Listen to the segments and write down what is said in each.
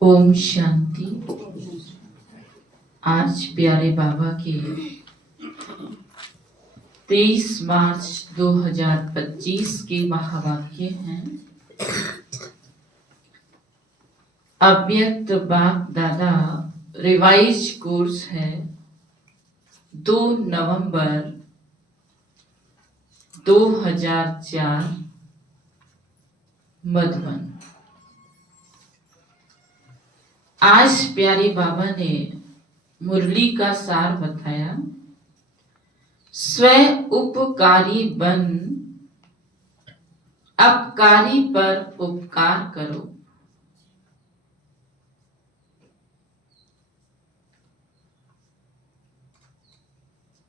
ओम शांति। आज प्यारे बाबा के 23 मार्च 2025 के महावाक्य हैं। अव्यक्त बाप दादा रिवाइज कोर्स है 2 नवंबर 2004 मधुबन। आज प्यारे बाबा ने मुरली का सार बताया। स्व उपकारी बन अपकारी पर उपकार करो।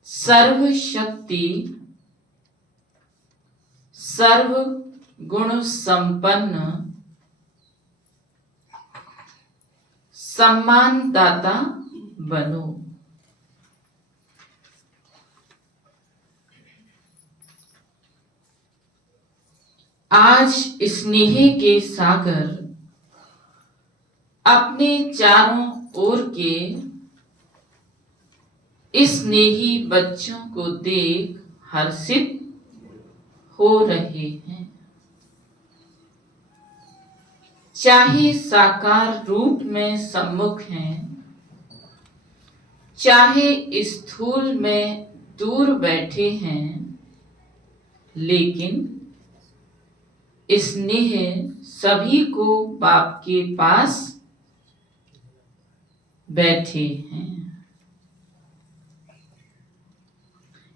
सर्व शक्ति सर्व गुण संपन्न सम्मानदाता बनो। आज स्नेह के सागर अपने चारों ओर के स्नेही बच्चों को देख हर्षित हो रहे हैं। चाहे साकार रूप में सम्मुख हैं, चाहे स्थूल में दूर बैठे हैं, लेकिन स्नेह सभी को बाप के पास बैठे हैं।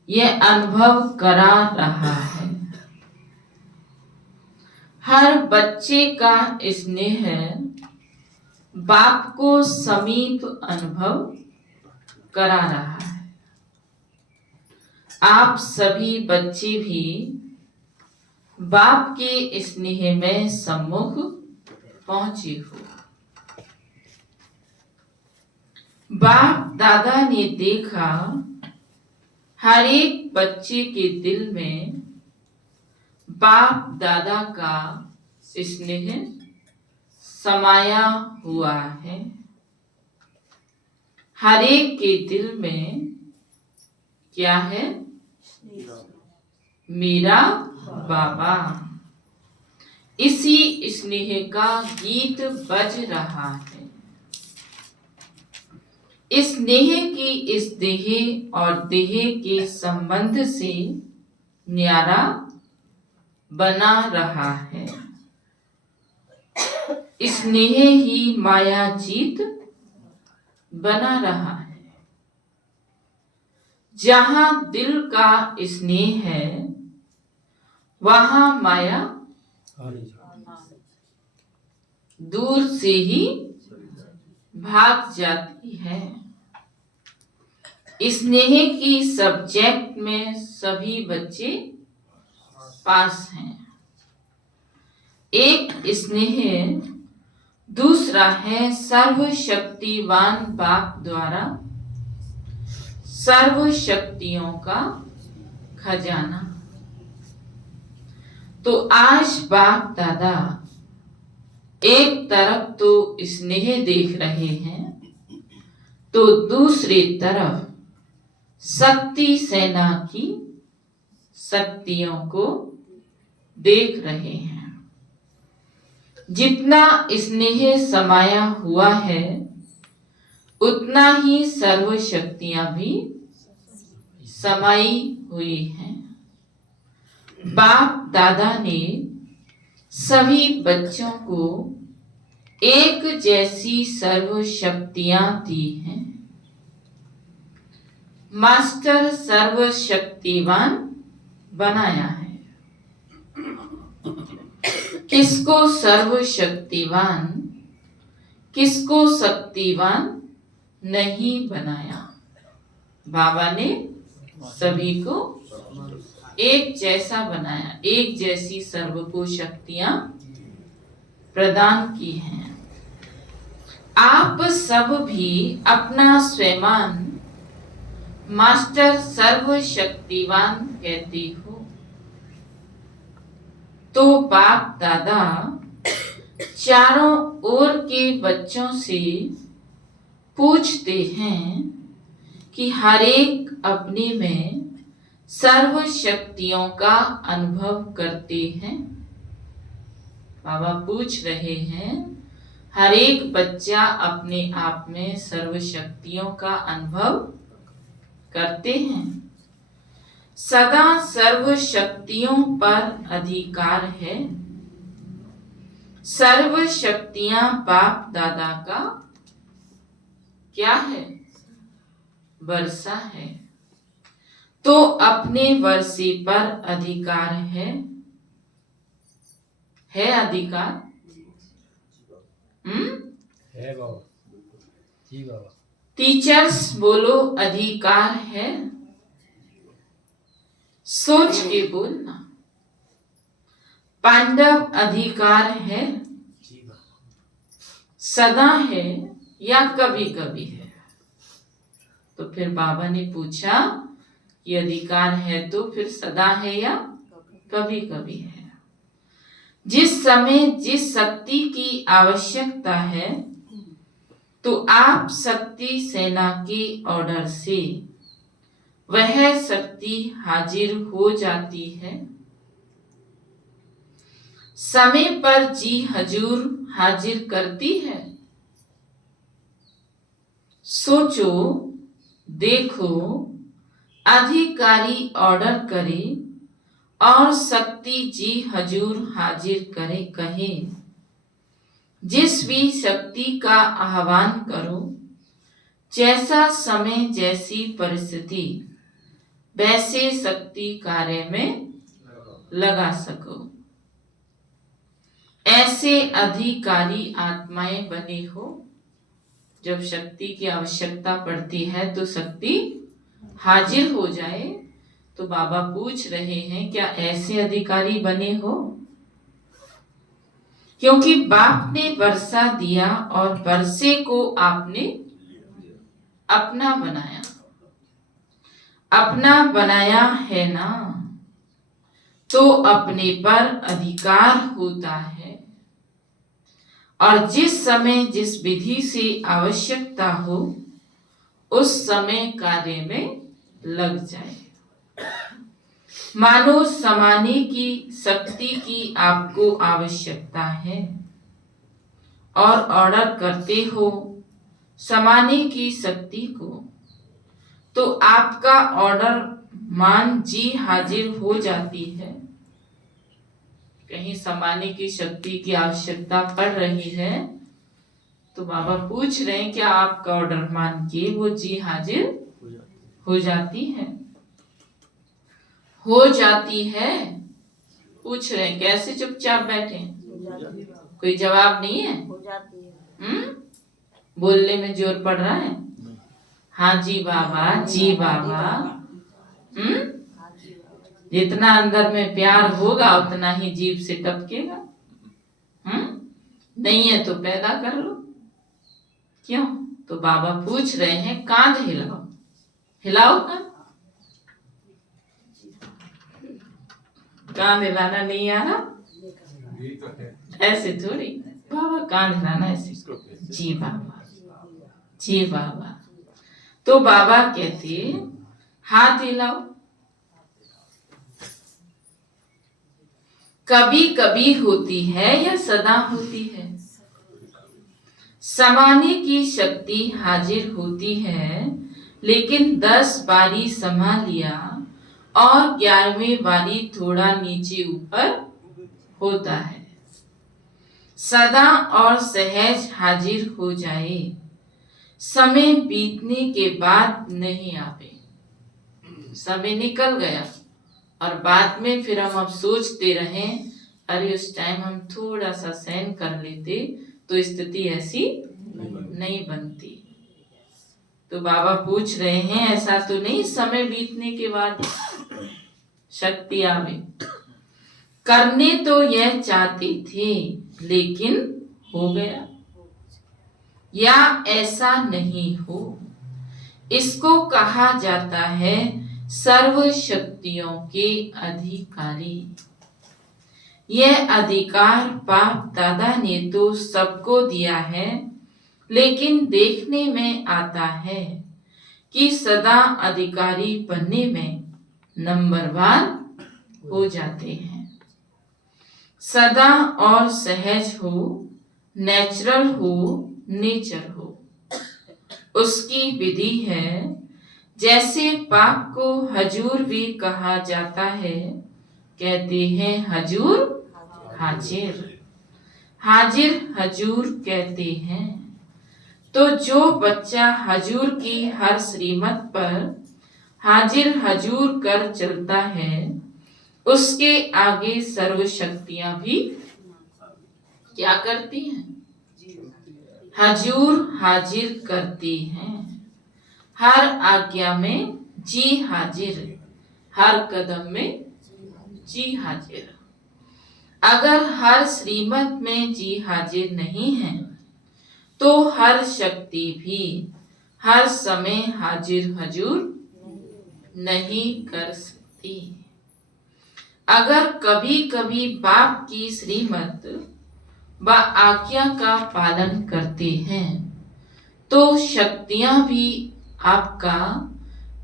यह अनुभव करा रहा है। हर बच्चे का स्नेह बाप को समीप अनुभव करा रहा है। आप सभी बच्चे भी बाप के स्नेह में सम्मुख पहुंचे हो। बाप दादा ने देखा हर एक बच्चे के दिल में बाप दादा का स्नेह समाया हुआ है। हर एक के दिल में क्या है? मेरा बाबा। इसी स्नेह का गीत बज रहा है। स्नेह की इस देह और देह के संबंध से न्यारा बना रहा है। स्नेह ही माया जीत बना रहा है। जहां दिल का स्नेह है वहां माया दूर से ही भाग जाती है। स्नेह की सब्जेक्ट में सभी बच्चे पास हैं। एक स्नेह, दूसरा है सर्वशक्तिवान बाप द्वारा सर्व शक्तियों का खजाना। तो आज बाप दादा एक तरफ तो स्नेह देख रहे हैं तो दूसरी तरफ शक्ति सेना की शक्तियों को देख रहे हैं। जितना स्नेह समाया हुआ है उतना ही सर्व शक्तियां भी समाई हुई हैं। बाप दादा ने सभी बच्चों को एक जैसी सर्व शक्तियां दी हैं। मास्टर सर्व शक्तिवान बनाया है। किसको सर्व शक्तिवान, किसको शक्तिवान नहीं बनाया? बाबा ने सभी को एक जैसा बनाया, एक जैसी सर्व को शक्तियां प्रदान की हैं। आप सब भी अपना स्वयं मास्टर सर्व शक्तिवान कहते हो। तो बाप दादा चारों ओर के बच्चों से पूछते हैं कि हर एक अपने में सर्व शक्तियों का अनुभव करते हैं। बाबा पूछ रहे हैं, हर एक बच्चा अपने आप में सर्व शक्तियों का अनुभव करते हैं। सदा सर्व शक्तियों पर अधिकार है। सर्व शक्तियां बाप दादा का क्या है? वर्षा है। तो अपने वर्षे पर अधिकार है अधिकार? है बाबा जी। बाबा टीचर्स बोलो, अधिकार है? सोच के बोलना। पांडव अधिकार है? सदा है या कभी कभी है? तो फिर बाबा ने पूछा कि अधिकार है तो फिर सदा है या कभी कभी है? जिस समय जिस शक्ति की आवश्यकता है तो आप शक्ति सेना के ऑर्डर से वह शक्ति हाजिर हो जाती है। समय पर जी हजूर हाजिर करती है। सोचो, देखो, अधिकारी ऑर्डर करे और शक्ति जी हजूर हाजिर करे, कहे जिस भी शक्ति का आह्वान करो, जैसा समय जैसी परिस्थिति वैसे शक्ति कार्य में लगा सको। ऐसे अधिकारी आत्माएं बने हो। जब शक्ति की आवश्यकता पड़ती है तो शक्ति हाजिर हो जाए। तो बाबा पूछ रहे हैं क्या ऐसे अधिकारी बने हो? क्योंकि बाप ने वर्षा दिया और वर्षे को आपने अपना बनाया। अपना बनाया है ना, तो अपने पर अधिकार होता है और जिस समय जिस विधि से आवश्यकता हो उस समय कार्य में लग जाए। मानो समाने की शक्ति की आपको आवश्यकता है और ऑर्डर करते हो समाने की शक्ति को, तो आपका ऑर्डर मान जी हाजिर हो जाती है। कहीं समाने की शक्ति की आवश्यकता पड़ रही है तो बाबा पूछ रहे हैं क्या आपका ऑर्डर मान के वो जी हाजिर हो जाती है? हो जाती है। पूछ रहे हैं कैसे चुपचाप बैठे? कोई जवाब नहीं है? बोलने में जोर पड़ रहा है? हाँ जी बाबा, जी बाबा। जितना अंदर में प्यार होगा उतना ही जीभ से टपकेगा। नहीं है तो पैदा कर लो। क्यों? तो बाबा पूछ रहे हैं कांध हिलाओ। हिलाओ कांध। कांध हिलाना नहीं आ रहा? ऐसे थोड़ी बाबा, कांध हिलाना ऐसे। जी बाबा, जी बाबा। तो बाबा कहते हाथ हिलाओ। कभी कभी होती है या सदा होती है? समाने की शक्ति हाजिर होती है, लेकिन 10 बारी समा लिया और 11वीं बारी थोड़ा नीचे ऊपर होता है। सदा और सहज हाजिर हो जाए, समय बीतने के बाद नहीं आवे। समय निकल गया और बाद में फिर हम अब सोचते रहें अरे उस टाइम हम थोड़ा सा सहन कर लेते तो स्थिति ऐसी नहीं बनती। तो बाबा पूछ रहे हैं ऐसा तो नहीं समय बीतने के बाद शक्ति आवे। करने तो यह चाहते थे लेकिन हो गया, या ऐसा नहीं हो। इसको कहा जाता है सर्व शक्तियों के अधिकारी। यह अधिकार बाप दादा ने तो सबको दिया है, लेकिन देखने में आता है कि सदा अधिकारी बनने में नंबरवार हो जाते हैं। सदा और सहज हो, नेचुरल हो, नेचर हो, उसकी विधि है। जैसे पाक को हजूर भी कहा जाता है, कहते हैं हजूर हाजिर, हाजिर हजूर कहते हैं। तो जो बच्चा हजूर की हर श्रीमत पर हाजिर हजूर कर चलता है, उसके आगे सर्व शक्तियां भी क्या करती हैं? हजूर हाजिर करती हैं। हर आज्ञा में जी हाजिर, हर कदम में जी हाजिर। अगर हर श्रीमत में जी हाजिर नहीं है तो हर शक्ति भी हर समय हाजिर हजूर नहीं कर सकती। अगर कभी कभी बाप की श्रीमत व आज्ञा का पालन करते हैं तो शक्तियां भी आपका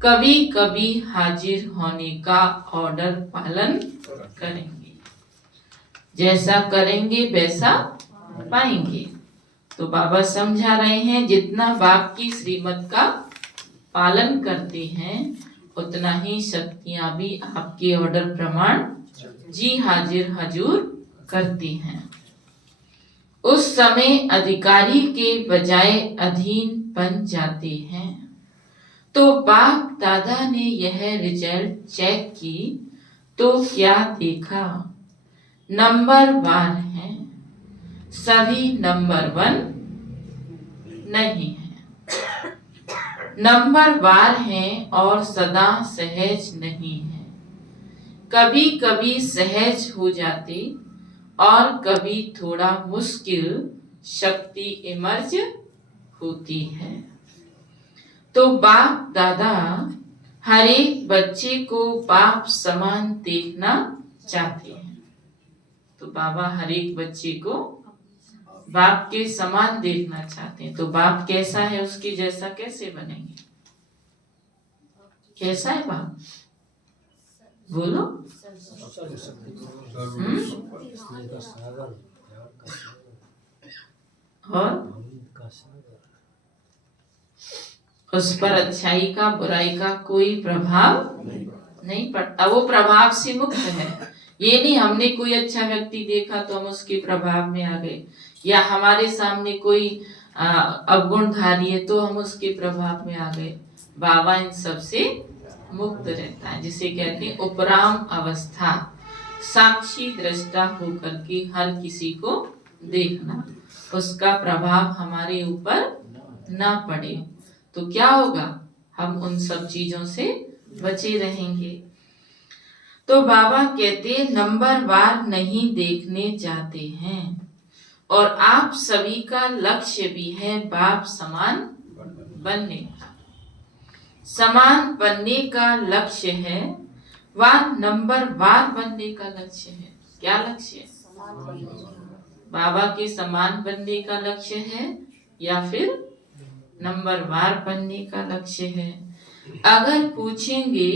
कभी कभी हाजिर होने का ऑर्डर पालन करेंगे। जैसा करेंगे वैसा पाएंगे। तो बाबा समझा रहे हैं जितना बाप की श्रीमत का पालन करते हैं उतना ही शक्तियां भी आपके ऑर्डर प्रमाण जी हाजिर हजूर करती हैं। उस समय अधिकारी के बजाय अधीन बन जाते हैं। तो बाप दादा ने यह रिजल्ट चेक की तो क्या देखा? नंबरवार हैं, सभी नंबर 1 नहीं है। नंबरवार हैं और सदा सहज नहीं है। कभी कभी सहज हो जाती और कभी थोड़ा मुश्किल शक्ति इमर्ज होती है। तो बाप दादा हर एक बच्चे को बाप समान देखना चाहते हैं। तो बाबा हर एक बच्चे को बाप के समान देखना चाहते हैं। तो बाप कैसा है उसके जैसा कैसे बनेंगे? कैसा है बाप? बोलो। और उस पर अच्छाई का बुराई का कोई प्रभाव नहीं पड़ता। वो प्रभाव से मुक्त है। ये नहीं हमने कोई अच्छा व्यक्ति देखा तो हम उसके प्रभाव में आ गए, या हमारे सामने कोई अवगुणधारी है तो हम उसके प्रभाव में आ गए। बाबा इन सब से मुक्त रहता है, जिसे कहते हैं उपराम अवस्था, साक्षी दृष्टा होकर के हर किसी को देखना, उसका प्रभाव हमारे ऊपर ना पड़े। तो क्या होगा? हम उन सब चीजों से बचे रहेंगे। तो बाबा कहते नंबरवार नहीं देखने जाते हैं, और आप सभी का लक्ष्य भी है बाप समान बनने का। समान बनने का लक्ष्य है, वह नंबरवार बनने का लक्ष्य है। क्या लक्ष्य है? बाबा के समान बनने का लक्ष्य है या फिर नंबरवार बनने का लक्ष्य है? अगर पूछेंगे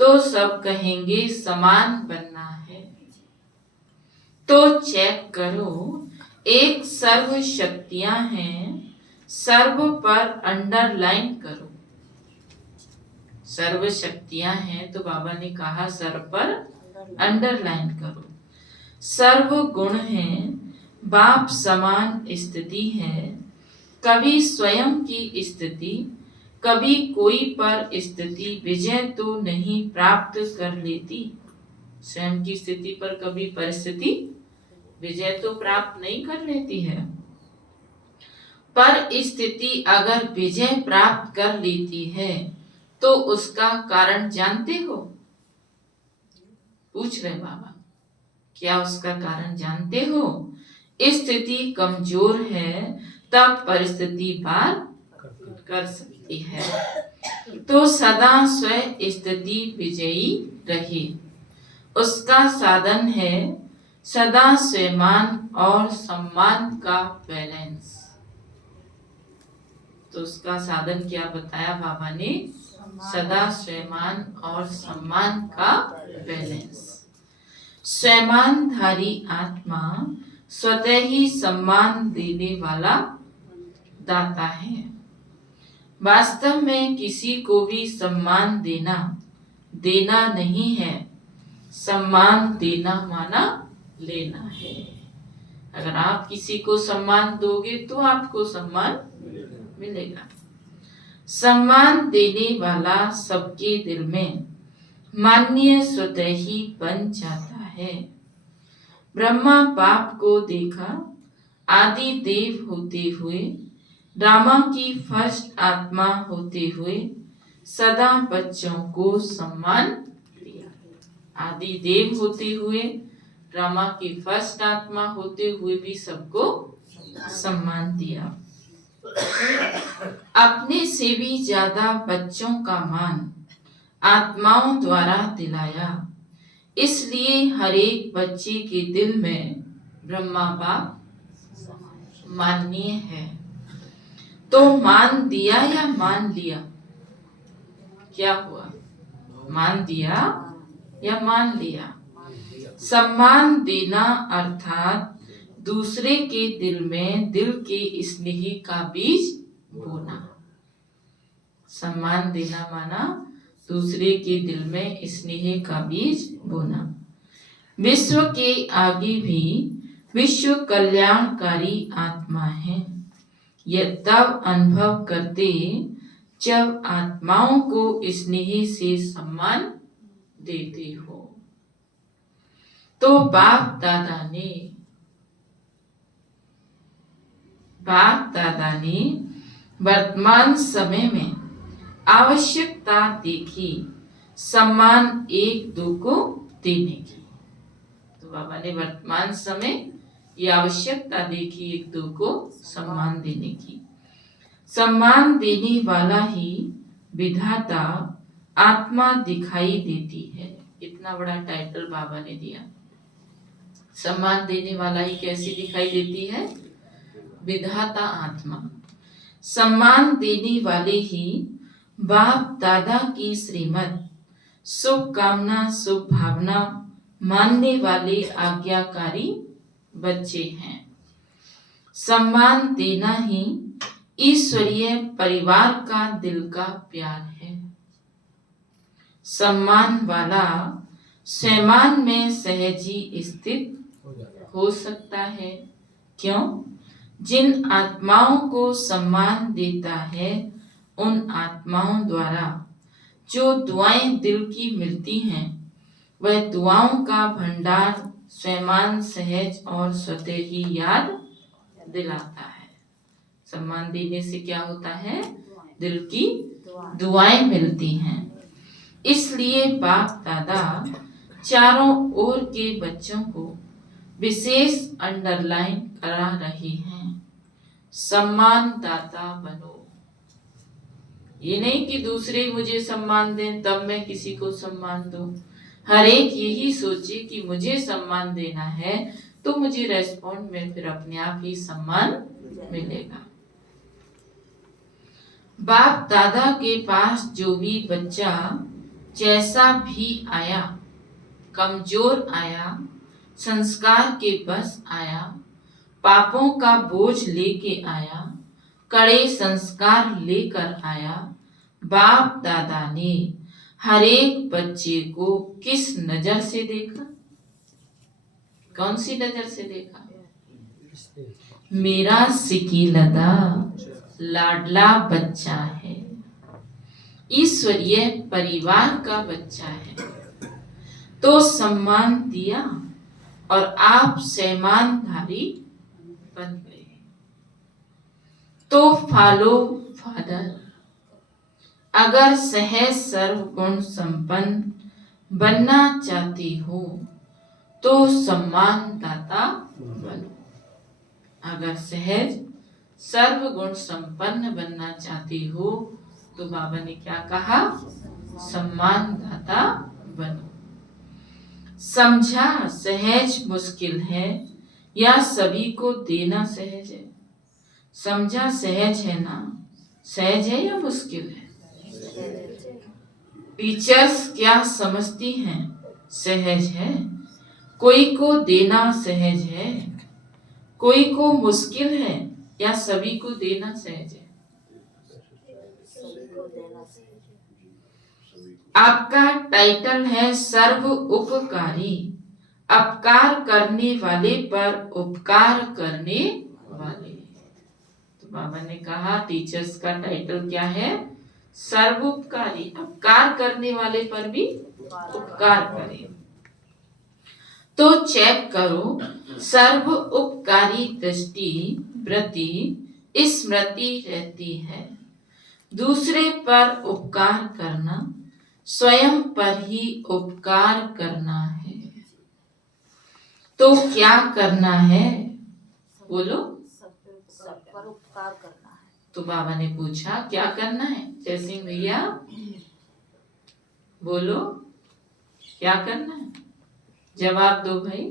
तो सब कहेंगे समान बनना है। तो चेक करो, एक सर्व शक्तियां हैं, सर्व पर अंडरलाइन करो। सर्व शक्तियां हैं तो बाबा ने कहा सर्व पर अंडरलाइन करो। सर्व गुण हैं, बाप समान स्थिति है। कभी स्वयं की स्थिति, कभी कोई पर स्थिति विजय तो नहीं प्राप्त कर लेती। स्वयं की स्थिति पर कभी परिस्थिति विजय तो प्राप्त नहीं कर लेती है, पर स्थिति अगर विजय प्राप्त कर लेती है तो उसका कारण जानते हो? पूछ रहे बाबा, क्या उसका कारण जानते हो? स्थिति कमजोर है तब परिस्थिति पार कर सकती है। तो सदा स्व स्थिति विजयी रहे। उसका साधन है सदा स्वमान और सम्मान का बैलेंस। तो उसका साधन क्या बताया बाबा ने? सदा स्वमान और सम्मान का बैलेंस। स्वमानधारी आत्मा स्वतः ही सम्मान देने वाला दाता है। वास्तव में किसी को भी सम्मान देना नहीं है। सम्मान देना माना लेना है। अगर आप किसी को सम्मान दोगे तो आपको सम्मान मिलेगा। सम्मान देने वाला सबके दिल में मान्य स्वतः ही बन जाता है। ब्रह्मा बाप को देखा आदि देव होते हुए, ड्रामा की फर्स्ट आत्मा होते हुए सदा बच्चों को सम्मान दिया। आदि देव होते हुए, ड्रामा की फर्स्ट आत्मा होते हुए भी सबको सम्मान दिया। अपने से भी ज्यादा बच्चों का मान आत्माओं द्वारा दिलाया। इसलिए हर एक बच्चे के दिल में ब्रह्मा बाप माननीय है। तो मान दिया या मान लिया? क्या हुआ? मान दिया या मान लिया? सम्मान देना अर्थात दूसरे के दिल में दिल के स्नेह का बीज बोना। सम्मान देना माना दूसरे के दिल में स्नेह का बीज बोना। विश्व के आगे भी विश्व कल्याणकारी आत्मा है। यह तब अनुभव करते जब आत्माओं को स्नेह से सम्मान देते हो। तो बाप दादा ने बाप दादा ने वर्तमान समय में आवश्यकता देखी सम्मान एक दो को देने की। तो बाबा ने वर्तमान समय ये आवश्यकता देखी एक दो को सम्मान देने की। सम्मान देने वाला ही विधाता आत्मा दिखाई देती है। इतना बड़ा टाइटल बाबा ने दिया। सम्मान देने वाला ही कैसी दिखाई देती है? विधाता आत्मा। सम्मान देने वाले ही बाप दादा की श्रीमत शुभ कामना शुभ भावना मानने वाले आज्ञाकारी बच्चे हैं। सम्मान देना ही ईश्वरीय परिवार का दिल का प्यार है। सम्मान वाला स्वयं में सहज ही स्थित हो सकता है। क्यों? जिन आत्माओं को सम्मान देता है उन आत्माओं द्वारा जो दुआएं दिल की मिलती हैं वह दुआओं का भंडार स्वयं सहज और स्वतः ही याद दिलाता है। सम्मान देने से क्या होता है? दिल की दुआएं मिलती हैं। इसलिए बाप दादा चारों ओर के बच्चों को विशेष अंडरलाइन करा रहे हैं, सम्मान दाता बनो। ये नहीं कि दूसरे मुझे सम्मान दें तब मैं किसी को सम्मान दूं। हर एक यही सोचे कि मुझे सम्मान देना है तो मुझे रेस्पॉन्ड में फिर अपने आप ही सम्मान मिलेगा। बाप दादा के पास जो भी बच्चा जैसा भी आया, कमजोर आया, संस्कार के बस आया, पापों का बोझ लेके आया, कड़े संस्कार लेकर आया, बाप दादा ने हर एक बच्चे को किस नजर से देखा? कौन सी नजर से देखा? मेरा सिकीलदा लाडला बच्चा है, ईश्वरीय परिवार का बच्चा है, तो सम्मान दिया और आप सम्मानधारी बन गए। तो फॉलो फादर। अगर सहज सर्वगुण संपन्न बनना चाहती हो तो सम्मान दाता बनो। अगर सहज सर्वगुण संपन्न बनना चाहती हो तो बाबा ने क्या कहा? सम्मान दाता बनो। समझा सहज मुश्किल है या सभी को देना सहज है? समझा सहज है ना? सहज है या मुश्किल है? टीचर्स क्या समझती हैं? सहज है। कोई को देना सहज है, कोई को मुश्किल है या सभी को देना सहज है? आपका टाइटल है सर्व उपकारी, अपकार करने वाले पर उपकार करने वाले। तो बाबा ने कहा टीचर्स का टाइटल क्या है? सर्व उपकारी, अपकार करने वाले पर भी उपकार करें। तो चेक करो, सर्व उपकारी दृष्टि प्रति स्मृति रहती है। दूसरे पर उपकार करना स्वयं पर ही उपकार करना है। तो क्या करना है? बोलो। सब पर उपकार करना है। तो बाबा ने पूछा क्या करना है? जय सिंह भैया बोलो, क्या करना है? जवाब दो भाई।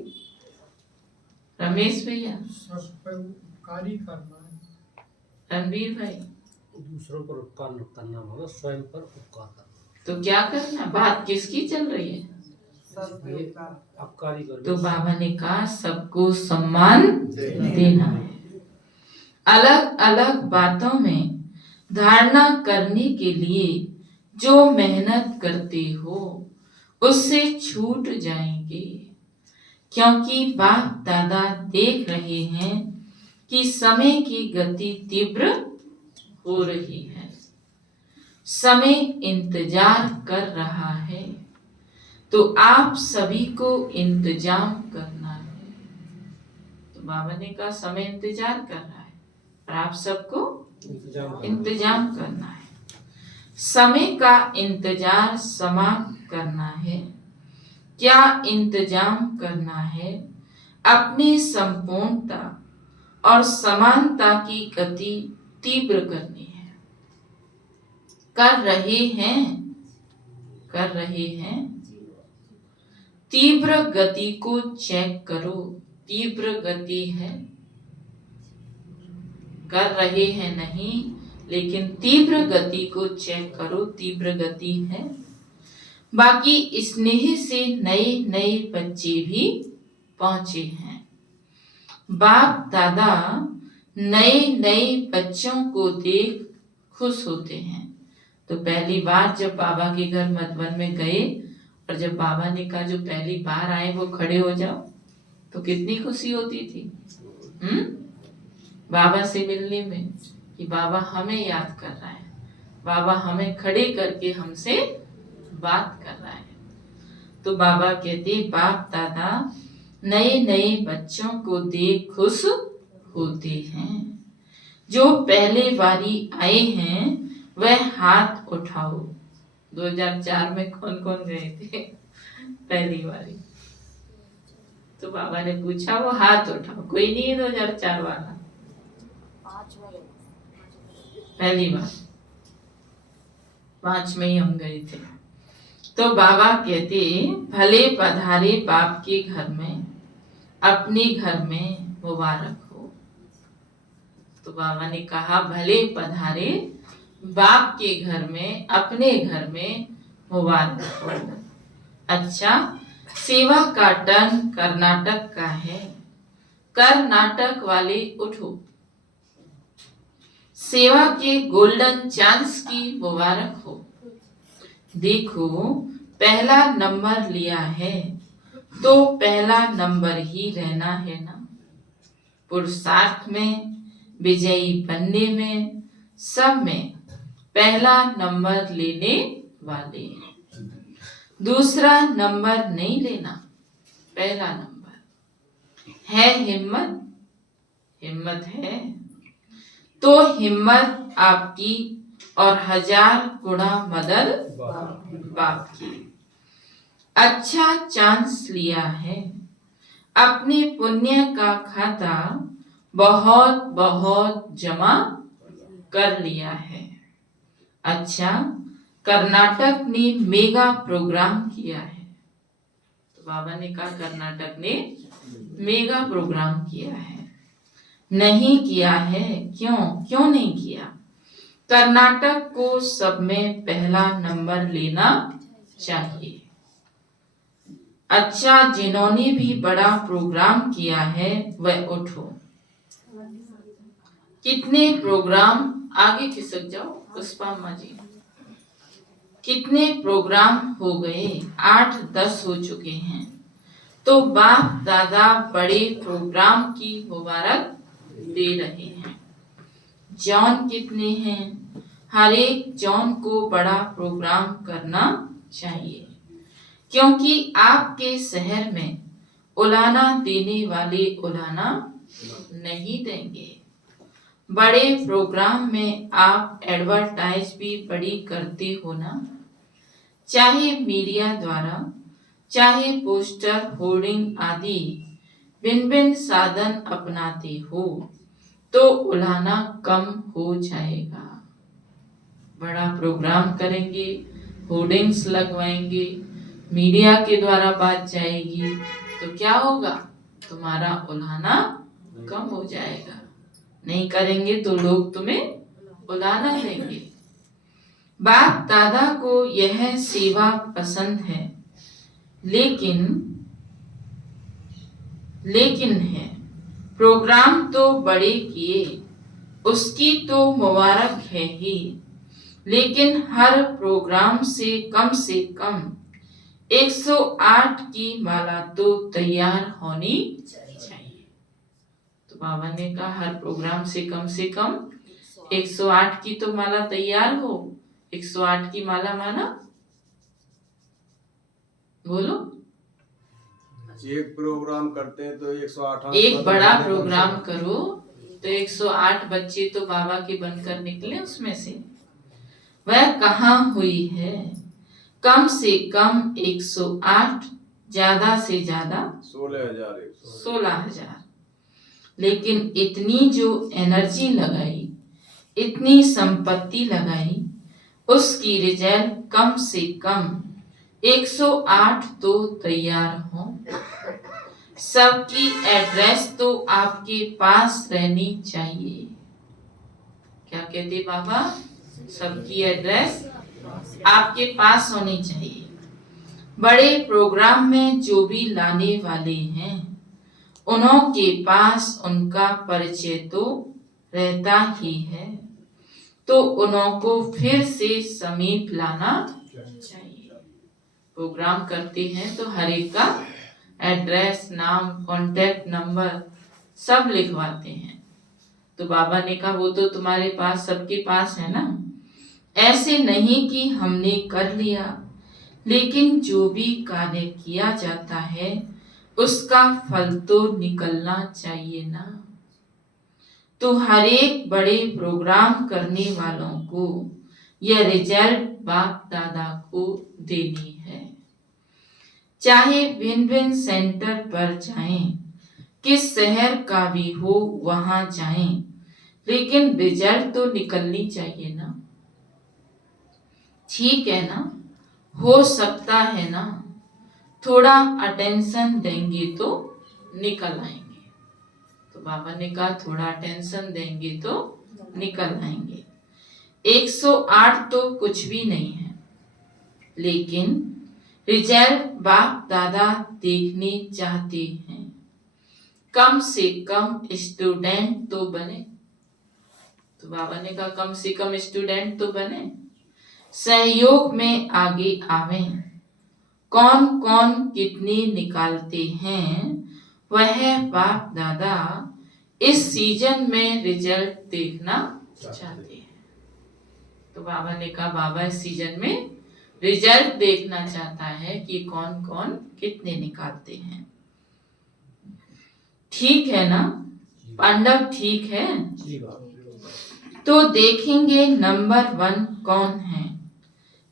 रमेश भैया, सब पर उपकारी करना है। रणवीर भाई, दूसरों पर उपकार न करना मतलब स्वयं पर उपकार करना। तो क्या करना? बात किसकी चल रही है? अपकारी करना। तो बाबा ने कहा सबको सम्मान देना है। अलग अलग बातों में धारणा करने के लिए जो मेहनत करते हो उससे छूट जाएंगे, क्योंकि बाप दादा देख रहे हैं कि समय की गति तीव्र हो रही है, समय इंतजार कर रहा है, तो आप सभी को इंतजाम करना है। तो बाबा ने कहा समय इंतजार कर रहा है, और आप सबको इंतजाम इंतजाम करना है। समय का इंतजार समाप्त करना है। क्या इंतजाम करना है? अपनी संपूर्णता और समानता की गति तीव्र करनी है। कर रहे हैं। तीव्र गति को चेक करो। तीव्र गति है, कर रहे हैं नहीं, लेकिन तीव्र गति को चेक करो, तीव्र गति है। बाकी स्नेह से नए नए बच्चे भी पहुंचे हैं। बाप दादा नए नए बच्चों को देख खुश होते हैं। तो पहली बार जब बाबा के घर मधुबन में गए और जब बाबा ने कहा जो पहली बार आए वो खड़े हो जाओ, तो कितनी खुशी होती थी बाबा से मिलने में, कि बाबा हमें याद कर रहा है, बाबा हमें खड़े करके हमसे बात कर रहा है। तो बाबा कहते बाप दादा नए नए बच्चों को देख खुश होते हैं। जो पहले बारी आए हैं वह हाथ उठाओ। 2004 में कौन कौन गए थे पहली बारी? तो बाबा ने पूछा वो हाथ उठाओ। कोई नहीं है 2004 वाला? 5 में पहली बार 5 में ही हम गए थे। तो बाबा कहते भले पधारे बाप के घर में, अपने घर में मुबारक हो। तो बाबा ने कहा भले पधारे बाप के घर में, अपने घर में मुबारक हो। अच्छा, सेवा का टर्न कर्नाटक का है। कर्नाटक वाले उठो। सेवा के गोल्डन चांस की मुबारक हो। देखो पहला नंबर लिया है तो पहला नंबर ही रहना है ना। पुरुषार्थ में, विजयी बनने में, सब में पहला नंबर लेने वाले। दूसरा नंबर नहीं लेना, पहला नंबर है। हिम्मत है तो हिम्मत आपकी और 1000 गुना मदद बाप की। अच्छा चांस लिया है, अपने पुण्य का खाता बहुत बहुत जमा कर लिया है। अच्छा, कर्नाटक ने मेगा प्रोग्राम किया है। तो बाबा ने कहा कर्नाटक ने मेगा प्रोग्राम किया है। नहीं किया है, क्यों नहीं किया? कर्नाटक को सब में पहला नंबर लेना चाहिए। अच्छा, जिन्होंने भी बड़ा प्रोग्राम किया है वह उठो। कितने प्रोग्राम, आगे खिसक जाओ पुष्पा अम्मा जी, कितने प्रोग्राम हो गए? 8-10 हो चुके हैं। तो बाप दादा बड़े प्रोग्राम की मुबारक दे रहे हैं। जॉन कितने हैं? हर एक जॉन को बड़ा प्रोग्राम करना चाहिए, क्योंकि आपके शहर में उलाना देने वाले उलाना नहीं देंगे। बड़े प्रोग्राम में आप एडवर्टाइज भी बड़ी करते हो ना, चाहे मीडिया द्वारा, चाहे पोस्टर, होर्डिंग आदि भिन्न साधन अपनाते हो, तो उलाना कम हो जाएगा। बड़ा प्रोग्राम करेंगे, होर्डिंग्स लगवाएंगे, मीडिया के द्वारा बात जाएगी, तो क्या होगा? तुम्हारा उलाना कम हो जाएगा। नहीं करेंगे तो लोग तुम्हें उलाना देंगे। बाप दादा को यह सेवा पसंद है, लेकिन है प्रोग्राम तो बड़े किए, उसकी तो मुबारक है ही, लेकिन हर प्रोग्राम से कम 108 की माला तो तैयार होनी चाहिए। तो बाबा ने कहा हर प्रोग्राम से कम 108 की तो माला तैयार हो। 108 की माला माना, बोलो। एक प्रोग्राम करते हैं तो 108 एक बड़ा प्रोग्राम करो तो 108 बच्चे तो बाबा के बनकर निकले उसमें से। वह कहाँ हुई है? कम से कम 108, ज्यादा से ज्यादा 16,000। लेकिन इतनी जो एनर्जी लगाई, इतनी संपत्ति लगाई, उसकी रिजल्ट कम से कम 108 तो तैयार हो। सबकी एड्रेस तो आपके पास रहनी चाहिए। क्या कहते बाबा? सबकी एड्रेस आपके पास होनी चाहिए। बड़े प्रोग्राम में जो भी लाने वाले हैं, उन्हों के पास उनका परिचय तो रहता ही है, तो उन्हों को फिर से समीप लाना चाहिए। प्रोग्राम करते हैं तो हर एक का एड्रेस, नाम, कॉन्टेक्ट नंबर सब लिखवाते हैं। तो बाबा ने कहा वो तो तुम्हारे पास, सबके पास है ना। ऐसे नहीं कि हमने कर लिया, लेकिन जो भी कार्य किया जाता है उसका फल तो निकलना चाहिए ना। तो हर एक बड़े प्रोग्राम करने वालों को यह रिजल्ट बाप दादा को देनी है। चाहे भिन्न भिन्न सेंटर पर जाएं, किस शहर का भी हो वहां जाएं, लेकिन रिजल्ट तो निकलनी चाहिए ना। ठीक है ना? हो सकता है ना, थोड़ा अटेंशन देंगे तो निकल आएंगे। तो बाबा ने कहा थोड़ा अटेंशन देंगे तो निकल आएंगे। 108 तो कुछ भी नहीं है, लेकिन रिजल्ट बाप दादा देखने चाहते हैं। कम से कम स्टूडेंट तो बने। तो बाबा ने कहा कम से कम स्टूडेंट तो बने, सहयोग में आगे आवें। कौन कौन कितने निकालते हैं वह बाप दादा इस सीजन में रिजल्ट देखना चाहते हैं। तो बाबा ने कहा बाबा इस सीजन में रिजल्ट देखना चाहता है कि कौन कौन कितने निकालते हैं। ठीक है ना पांडव? ठीक है। तो देखेंगे नंबर 1 कौन है।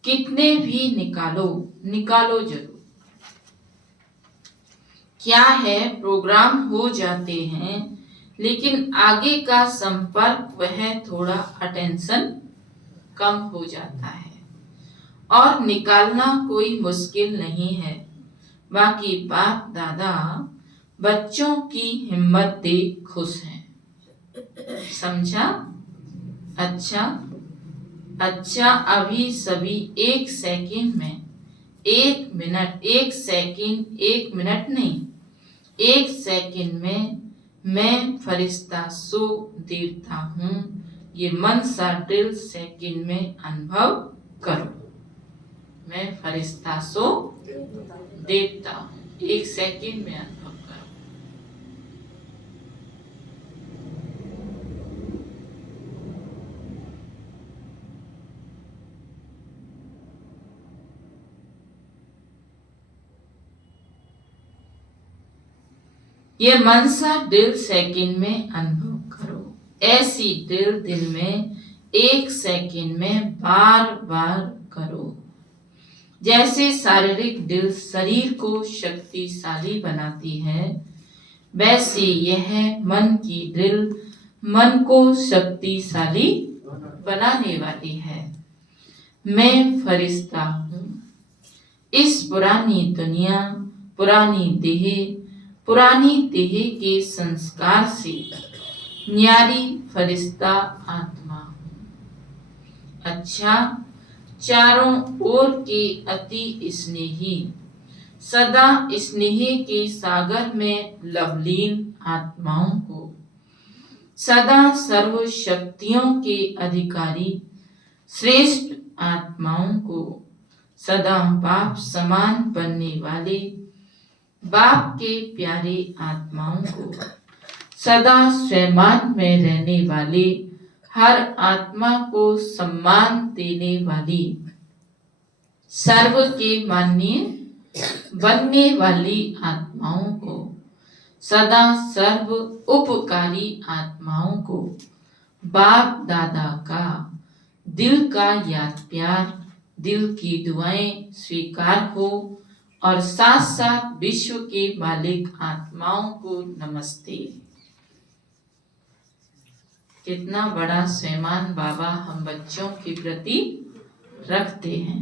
कितने भी निकालो जरूर। क्या है, प्रोग्राम हो जाते हैं, लेकिन आगे का संपर्क वह थोड़ा अटेंशन कम हो जाता है। और निकालना कोई मुश्किल नहीं है। बाकी बाप दादा बच्चों की हिम्मत देख खुश हैं। समझा? अच्छा अभी सभी 1 सेकंड में, 1 मिनट, 1 सेकंड, 1 मिनट नहीं, 1 सेकंड में मैं फरिश्ता सो देता हूँ, ये मन सा दिल सेकंड में अनुभव करो। मैं फरिश्ता सो देता हूँ, 1 सेकंड में अनुभव करो। ये मनसा दिल सेकंड में अनुभव करो। ऐसी दिल में 1 सेकंड में बार बार करो। जैसे शारीरिक दिल शरीर को शक्तिशाली बनाती है, वैसे यह मन की दिल मन को शक्तिशाली बनाने वाली है। मैं फरिश्ता हूँ। इस पुरानी दुनिया, पुरानी देह के संस्कार से न्यारी फरिश्ता आत्मा हूँ। अच्छा, चारों ओर के अति स्नेही, सदा स्नेह के सागर में लवलीन आत्माओं को, सदा सर्व शक्तियों के अधिकारी श्रेष्ठ आत्माओं को, सदा बाप समान बनने वाले बाप के प्यारे आत्माओं को, सदा स्वयं में रहने वाले हर आत्मा को सम्मान देने वाली, सर्व के माननीय बनने वाली आत्माओं को, सदा सर्व उपकारी आत्माओं को बाप दादा का दिल का याद प्यार, दिल की दुआएं स्वीकार हो और साथ साथ विश्व के मालिक आत्माओं को नमस्ते। कितना बड़ा सम्मान बाबा हम बच्चों के प्रति रखते हैं।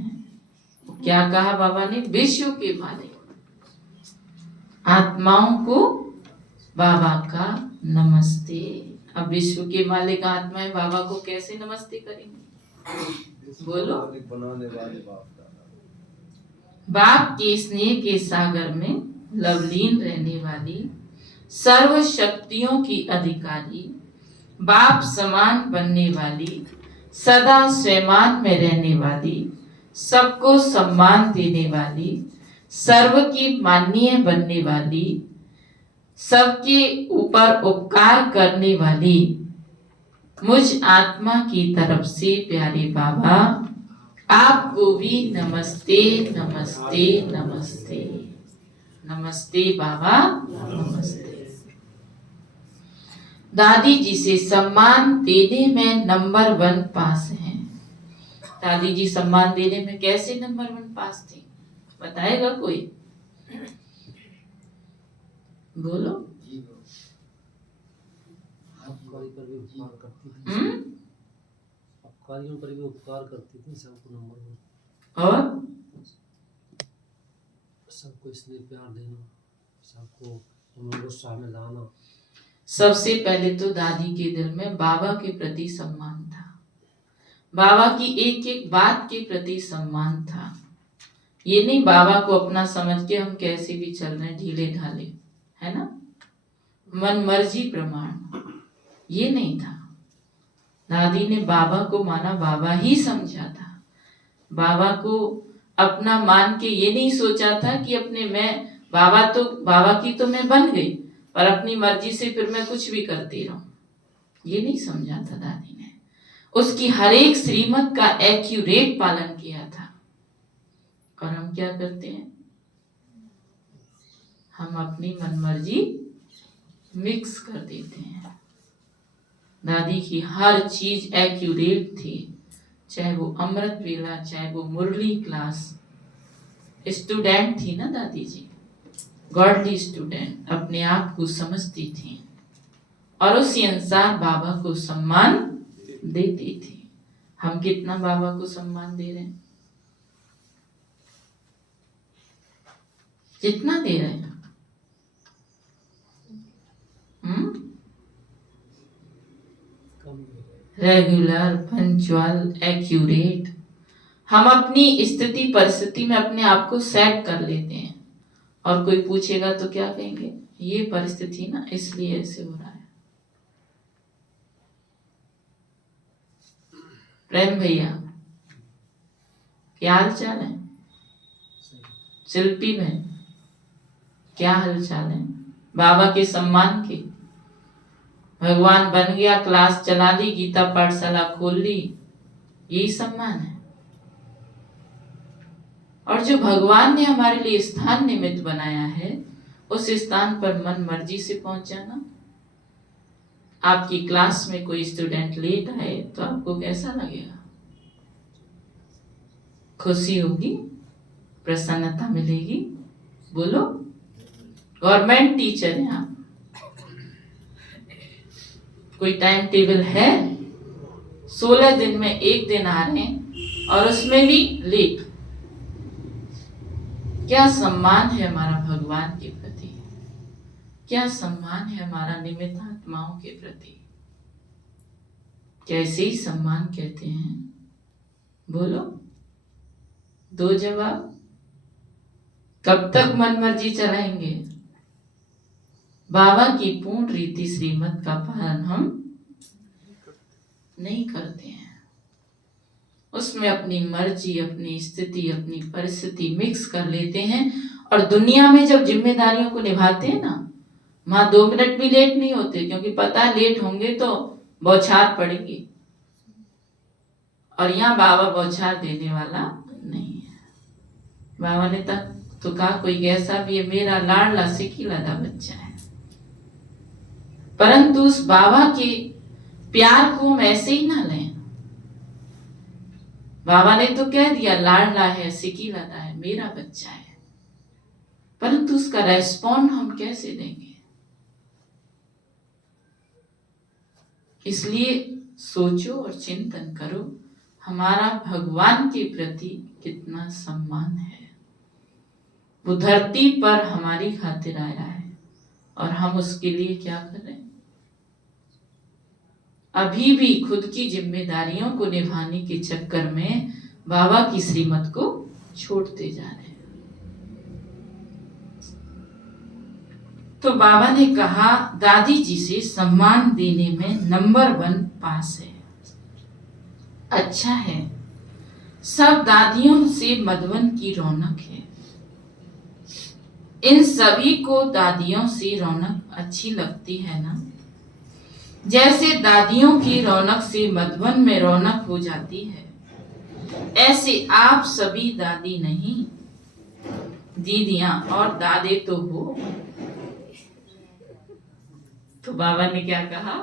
क्या कहा बाबा ने? विश्व के मालिक आत्माओं को बाबा का नमस्ते। अब विश्व के मालिक आत्माएं बाबा को कैसे नमस्ते करेंगे? बोलो। बाप के स्नेह के सागर में लवलीन रहने वाली, सर्व शक्तियों की अधिकारी, बाप समान बनने वाली, सदा स्वयं में रहने वाली, सबको सम्मान देने वाली, सर्व की माननीय बनने वाली, सबके ऊपर उपकार करने वाली मुझ आत्मा की तरफ से प्यारे बाबा आपको भी नमस्ते नमस्ते नमस्ते। नमस्ते बाबा, नमस्ते। दादी जी से सम्मान देने में नंबर 1 पास हैं। दादी जी सम्मान देने में कैसे नंबर 1 पास थी? बताएगा कोई? बोलो। अपकारियों पर भी उपकार करती थी, अपकारियों पर भी उपकार करती थी, सबको नंबर 1 और सबको स्नेह प्यार देना, सबको उनको शामिल लाना। सबसे पहले तो दादी के दिल में बाबा के प्रति सम्मान था, बाबा की एक एक बात के प्रति सम्मान था। ये नहीं बाबा को अपना समझ के हम कैसे भी चल रहे हैं ढीले ढाले, है ना, मन मर्जी प्रमाण, ये नहीं था। दादी ने बाबा को माना, बाबा ही समझा था। बाबा को अपना मान के ये नहीं सोचा था कि अपने मैं बाबा की तो मैं बन गई पर अपनी मर्जी से फिर मैं कुछ भी करती रहूं, ये नहीं समझा था दादी ने। उसकी हर एक श्रीमत का एक्यूरेट पालन किया था। और हम क्या करते हैं? हम अपनी मनमर्जी मिक्स कर देते हैं। दादी की हर चीज एक्यूरेट थी, चाहे वो अमृत वेला, चाहे वो मुरली क्लास। स्टूडेंट थी ना दादी जी, गॉडली स्टूडेंट, अपने आप को समझती थी और उसी अनुसार बाबा को सम्मान देती थी। हम कितना बाबा को सम्मान दे रहे हैं? कितना दे रहे हैं? Regular, punctual, accurate. हम अपनी स्थिति परिस्थिति में अपने आप को सेट कर लेते हैं और कोई पूछेगा तो क्या कहेंगे? ये परिस्थिति ना इसलिए ऐसे हो रहा है। प्रेम भैया क्या हाल चाल है? शिल्पी बहन क्या हाल चाल है? बाबा के सम्मान के, भगवान बन गया, क्लास चला दी, गीता पाठशाला खोल ली, यही सम्मान है। और जो भगवान ने हमारे लिए स्थान निमित्त बनाया है, उस स्थान पर मन मर्जी से पहुंच जाना। आपकी क्लास में कोई स्टूडेंट लेट आए तो आपको कैसा लगेगा? खुशी होगी, प्रसन्नता मिलेगी? बोलो। गवर्नमेंट टीचर हैं आप, कोई टाइम टेबल है? 16 दिन में 1 दिन आ रहे हैं और उसमें भी लेट। क्या सम्मान है हमारा भगवान के प्रति, क्या सम्मान है हमारा निमित्त आत्माओं के प्रति। कैसे ही सम्मान कहते हैं? बोलो, दो जवाब। कब तक मन मर्जी चलाएंगे? बाबा की पूर्ण रीति श्रीमत का पालन हम नहीं करते हैं। उसमें अपनी मर्जी, अपनी स्थिति, अपनी परिस्थिति मिक्स कर लेते हैं और दुनिया में जब जिम्मेदारियों को निभाते हैं ना, वहां 2 मिनट भी लेट नहीं होते, क्योंकि पता है लेट होंगे तो बौछार पड़ेगी। और यहाँ बाबा बौछार देने वाला नहीं है। बाबा ने तो कहा कोई कैसा भी है, मेरा लाडला सिकीलादा बच्चा है, परंतु उस बाबा के प्यार को हम ऐसे ही ना लें। बाबा ने तो कह दिया लाडला है, सिकीलादा है, मेरा बच्चा है, परंतु उसका रेस्पॉन्ड हम कैसे देंगे? इसलिए सोचो और चिंतन करो, हमारा भगवान के प्रति कितना सम्मान है। वो धरती पर हमारी खातिर आया है और हम उसके लिए क्या कर रहे हैं? अभी भी खुद की जिम्मेदारियों को निभाने के चक्कर में बाबा की श्रीमत को छोड़ते जा रहे हैं। तो बाबा ने कहा दादी जी से सम्मान देने में नंबर 1 पास है। अच्छा है, सब दादियों से मधुबन की रौनक है। इन सभी को दादियों से रौनक अच्छी लगती है ना? जैसे दादियों की रौनक से मधुबन में रौनक हो जाती है, ऐसे आप सभी दादी नहीं, दीदियां और दादे तो हो। तो बाबा ने क्या कहा?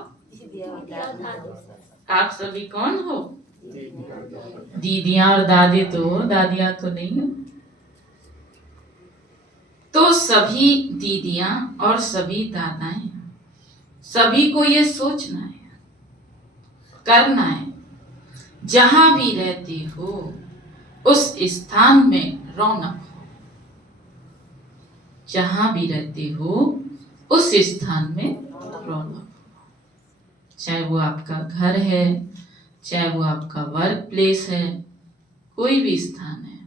आप सभी कौन हो? दीदियां और दादे तो हो, दादियां तो नहीं हो। तो सभी दीदियां और सभी दादाएं, सभी को ये सोचना है, करना है, जहां भी रहते हो उस स्थान में रौनक हो। जहां भी रहते हो उस स्थान में रौनक हो। चाहे वो आपका घर है, चाहे वो आपका वर्क प्लेस है, कोई भी स्थान है,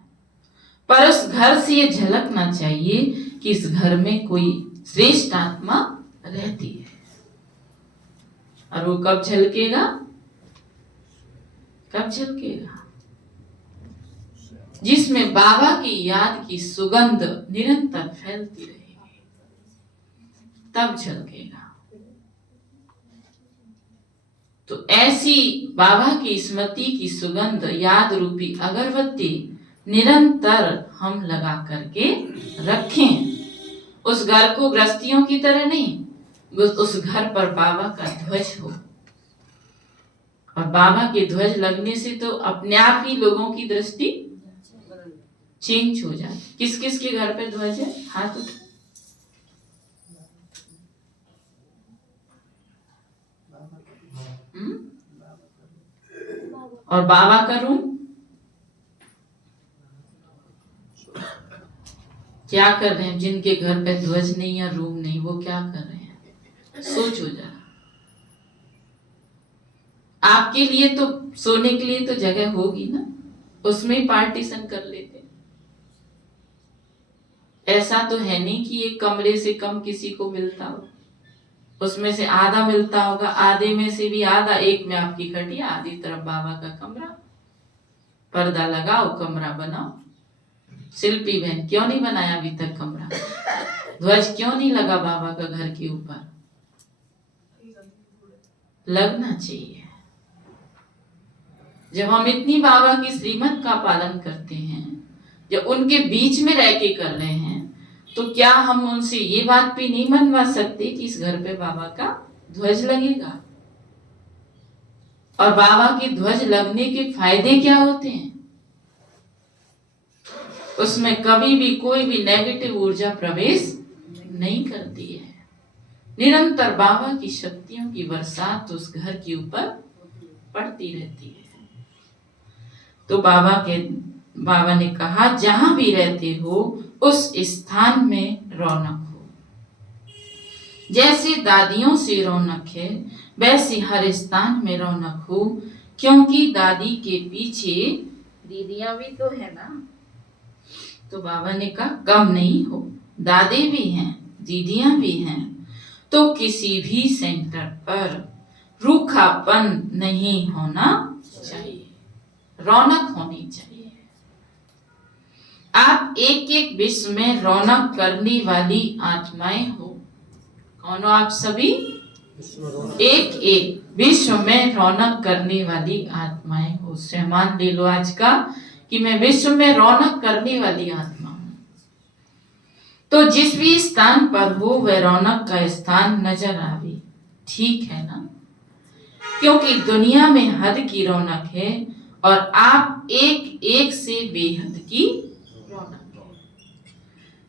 पर उस घर से ये झलकना चाहिए कि इस घर में कोई श्रेष्ठ आत्मा रहती है। और वो कब झलकेगा? कब झलकेगा? जिसमें बाबा की याद की सुगंध निरंतर फैलती रहेगी, तब झलकेगा। तो ऐसी बाबा की स्मृति की सुगंध, याद रूपी अगरबत्ती निरंतर हम लगा करके रखें। उस घर को गृहस्थियों की तरह नहीं, उस घर पर बाबा का ध्वज हो। और बाबा के ध्वज लगने से तो अपने आप ही लोगों की दृष्टि चेंज हो जाए। किस किस के घर पे ध्वज है? हाथ उठाओ। और बाबा का रूम क्या कर रहे हैं? जिनके घर पे ध्वज नहीं या रूम नहीं, वो क्या कर रहे हैं? सोचो जरा। आपके लिए तो सोने के लिए तो जगह होगी ना, उसमें ही पार्टीशन कर लेते। ऐसा तो है नहीं कि एक कमरे से कम किसी को मिलता हो, उसमें से आधा मिलता होगा, आधे में से भी आधा, एक में आपकी खटिया, आधी तरफ बाबा का कमरा। पर्दा लगाओ, कमरा बनाओ। शिल्पी बहन, क्यों नहीं बनाया अभी तक कमरा? ध्वज क्यों नहीं लगा बाबा का घर के ऊपर? लगना चाहिए। जब हम इतनी बाबा की श्रीमत का पालन करते हैं, जब उनके बीच में रह के कर रहे हैं, तो क्या हम उनसे ये बात भी नहीं मनवा सकते कि इस घर पे बाबा का ध्वज लगेगा? और बाबा के ध्वज लगने के फायदे क्या होते हैं? उसमें कभी भी कोई भी नेगेटिव ऊर्जा प्रवेश नहीं करती है। निरंतर बाबा की शक्तियों की बरसात उस घर के ऊपर पड़ती रहती है। तो बाबा ने कहा जहां भी रहते हो उस स्थान में रौनक हो। जैसे दादियों से रौनक है, वैसे हर स्थान में रौनक हो, क्योंकि दादी के पीछे दीदियां भी तो है ना। तो बाबा ने कहा कम नहीं हो, दादे भी हैं, दीदियां भी हैं, तो किसी भी सेंटर पर रूखापन नहीं होना चाहिए, रौनक होनी चाहिए। आप एक एक विश्व में रौनक करने वाली आत्माएं हो। कौन हो आप सभी? एक एक विश्व में रौनक करने वाली आत्माएं हो। सम्मान ले लो आज का कि मैं विश्व में रौनक करने वाली आत्मा हूं। तो जिस भी स्थान पर हो वह रौनक का स्थान नजर आवे। ठीक है ना? क्योंकि दुनिया में हद की रौनक है और आप एक एक से बेहद की रौनक है।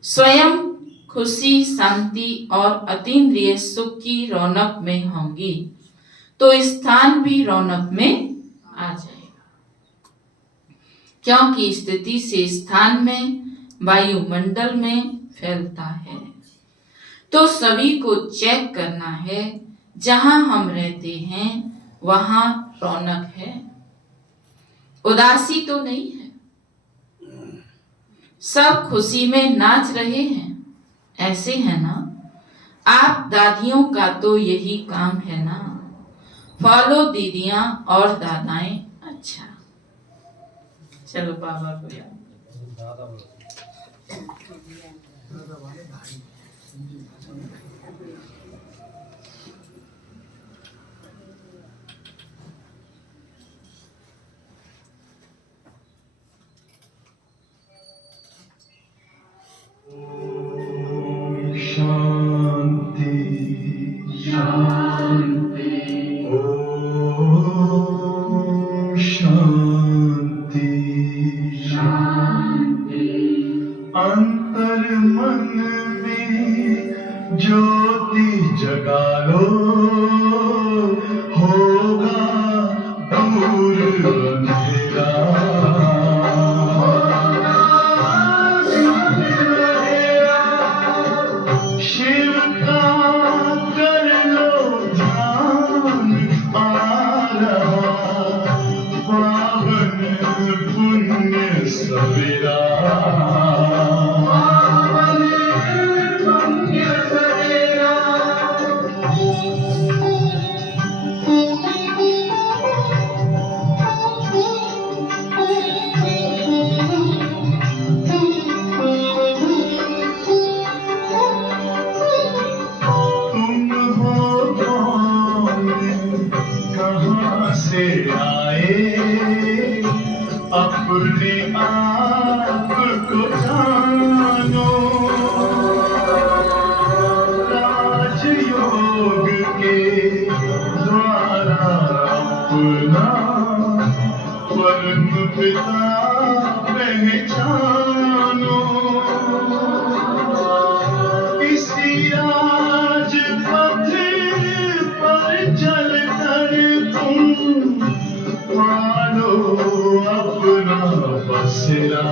स्वयं खुशी, शांति और अतीन्द्रिय सुख की रौनक में होंगी तो स्थान भी रौनक में आ जाएगा, क्योंकि स्थिति से स्थान में, वायुमंडल में फैलता है। तो सभी को चेक करना है, जहां हम रहते हैं वहां रौनक है, उदासी तो नहीं है। सब खुशी में नाच रहे हैं, ऐसे है ना? आप दादियों का तो यही काम है ना, फॉलो दीदियां और दादाएं। अच्छा, चलो बाबा को याद। दादा बोलो। शांति शांति ओम शांति शांति। अंतर मन में ज्योति जगा लो, होगा दूर अंधेरा। शिव का कर लो ध्यान, आ रहा पावन पुण्य सवेरा। पावन पुण्य सवेरा। तुम हो कौन, कहाँ से आए, अपने आप को जानो। राजयोग के द्वारा अपना परम पिता पहचानो। इसी राजपथ पर चलकर तुम पालो अपना बसेरा।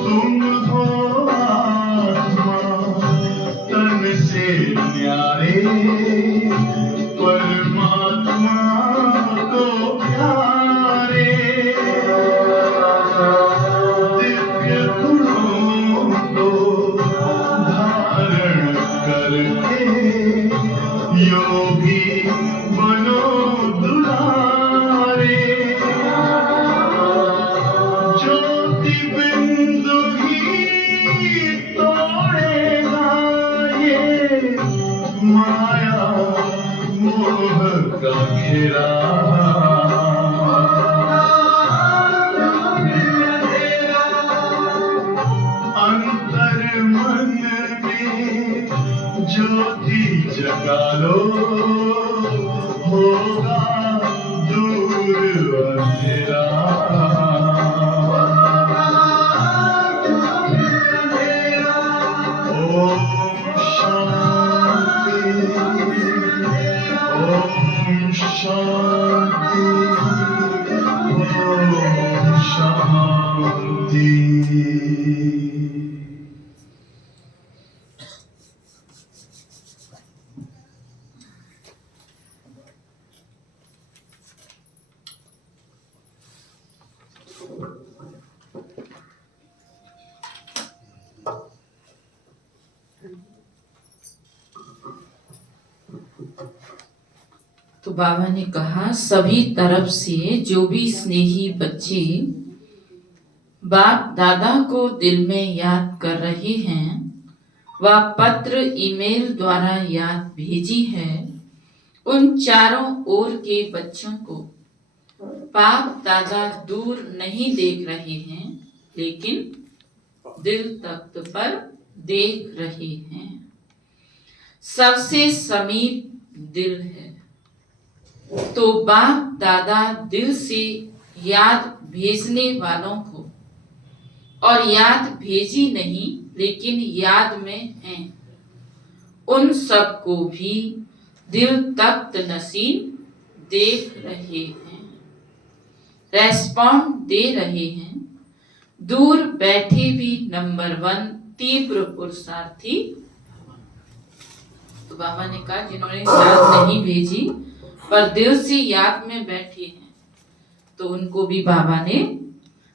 तुम हो आत्मा तन से न्यारे, परमात्मा को प्यारे। दिव्य गुणों को धारण करके योगी बनो दुलारे। ज्योति बिंदु ही तोड़ेगा ये माया मोह का घेरा। अंतर मन में ज्योति जगा लो, होगा दूर अंधेरा। ओम शांति ओम शांति ओम शांति। तो बाबा ने कहा, सभी तरफ से जो भी स्नेही बच्चे बाप दादा को दिल में याद कर रहे हैं व पत्र ईमेल द्वारा याद भेजी है, उन चारों ओर के बच्चों को बाप दादा दूर नहीं देख रहे हैं, लेकिन दिल तख्त पर देख रहे हैं। सबसे समीप दिल है, तो बाप दादा दिल से याद भेजने वालों को, और याद भेजी नहीं लेकिन याद में हैं, उन सब को भी दिल तख्त नसीब देख रहे हैं, रेस्पॉन्ड दे रहे हैं। दूर बैठे भी नंबर 1 तीव्र पुरुषार्थी। तो बाबा ने कहा जिन्होंने याद नहीं भेजी पर दिल से याद में बैठे हैं, तो उनको भी बाबा ने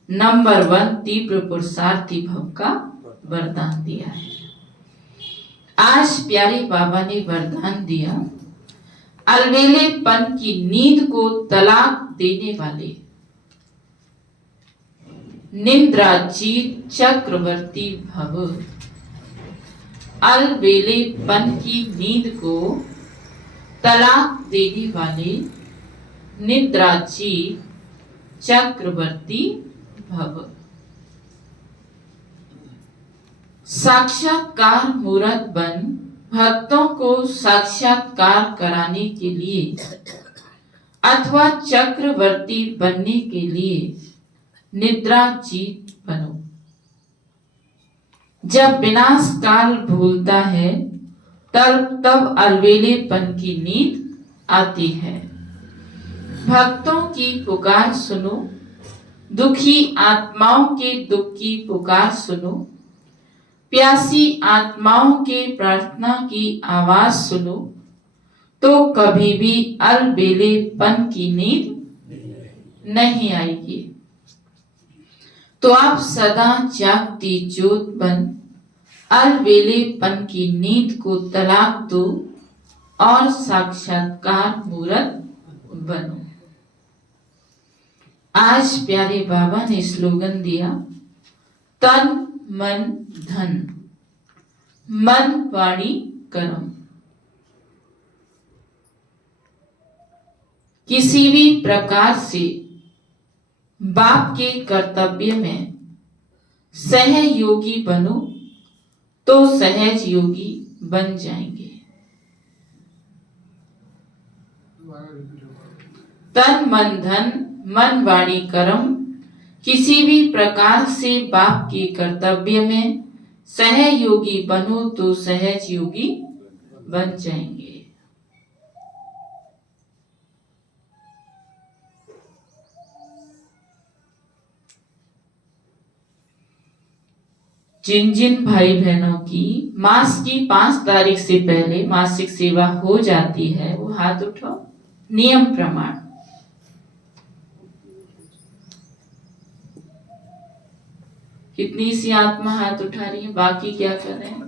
नंबर 1 तीव्र पुरुषार्थी भव का वरदान दिया है। आज प्यारे बाबा ने वरदान दिया, अलवेलेपन की नींद को तलाक देने वाले निंद्राजीत चक्रवर्ती भव। अलवेलेपन की नींद को तलाक देने वाले निद्राजीत चक्रवर्ती भव। साक्षात्कार मूर्त बन भक्तों को साक्षात्कार कराने के लिए अथवा चक्रवर्ती बनने के लिए निद्राजीत बनो। जब विनाश काल भूलता है तब अलवेलेपन की नींद आती है। भक्तों की पुकार सुनो, दुखी आत्माओं के दुख की पुकार सुनो, प्यासी आत्माओं के प्रार्थना की आवाज सुनो, तो कभी भी अलबेलेपन की नींद नहीं आएगी। तो आप सदा जागती ज्योत बन अलबेलेपन की नींद को तलाक दो और साक्षात्कार मूर्त बनो। आज प्यारे बाबा ने स्लोगन दिया, तन मन धन, मन वाणी कर्म। किसी भी प्रकार से बाप के कर्तव्य में सहयोगी बनो तो सहज योगी बन जाएंगे। तन मन धन, मन वाणी कर्म, किसी भी प्रकार से बाप के कर्तव्य में सहयोगी बनो तो सहज योगी बन जाएंगे। जिन जिन भाई बहनों की मास की 5 तारीख से पहले मासिक सेवा हो जाती है वो हाथ उठाओ। नियम प्रमाण। कितनी सी आत्मा हाथ उठा रही है, बाकी क्या कर रहे हैं?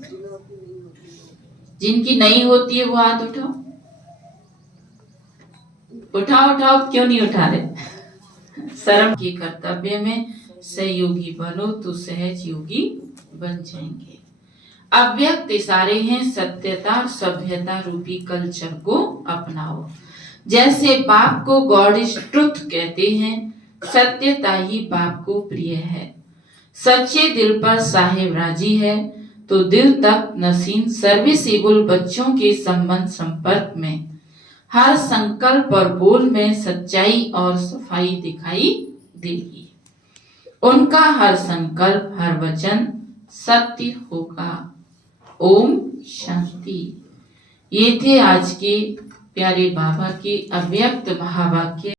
जिनकी नहीं होती है वो हाथ उठाओ। उठाओ, क्यों नहीं उठा रहे? शर्म के कर्तव्य में सहयोगी बनो तो सहज योगी बन जाएंगे। अव्यक्त इशारे हैं, सत्यता और सभ्यता रूपी कल्चर को अपनाओ। जैसे बाप को गॉड इज ट्रुथ कहते हैं, सत्यता ही बाप को प्रिय है। सच्चे दिल पर साहेब राजी है, तो दिल तक नसीन सर्विसेबल बच्चों के संबंध संपर्क में हर संकल्प और बोल में सच्चाई और सफाई दिखाई देगी। उनका हर संकल्प, हर वचन सत्य होगा। ओम शांति। ये थे आज के प्यारे बाबा के अव्यक्त महावाक्य।